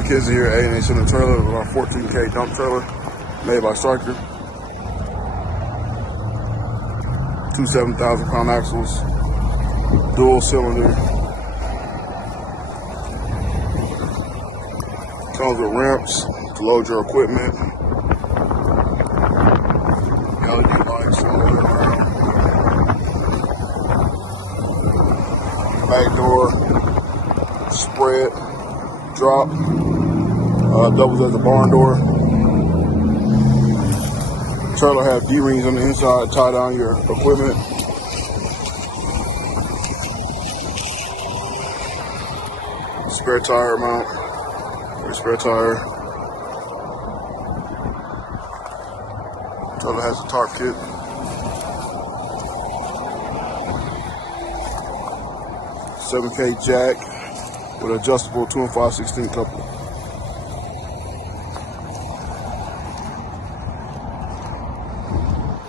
McKenzie here, A&H in the trailer with our 14K dump trailer made by Stryker. Two 7,000-pound axles, dual cylinder. Comes with ramps to load your equipment. LED lights all the way around. Back door, spread, drop, doubles as a barn door. Trailer have D-rings on the inside to tie down your equipment. Spare tire mount, spare tire. Trailer has a tarp kit. $7K jack with adjustable 2 5/16 couple.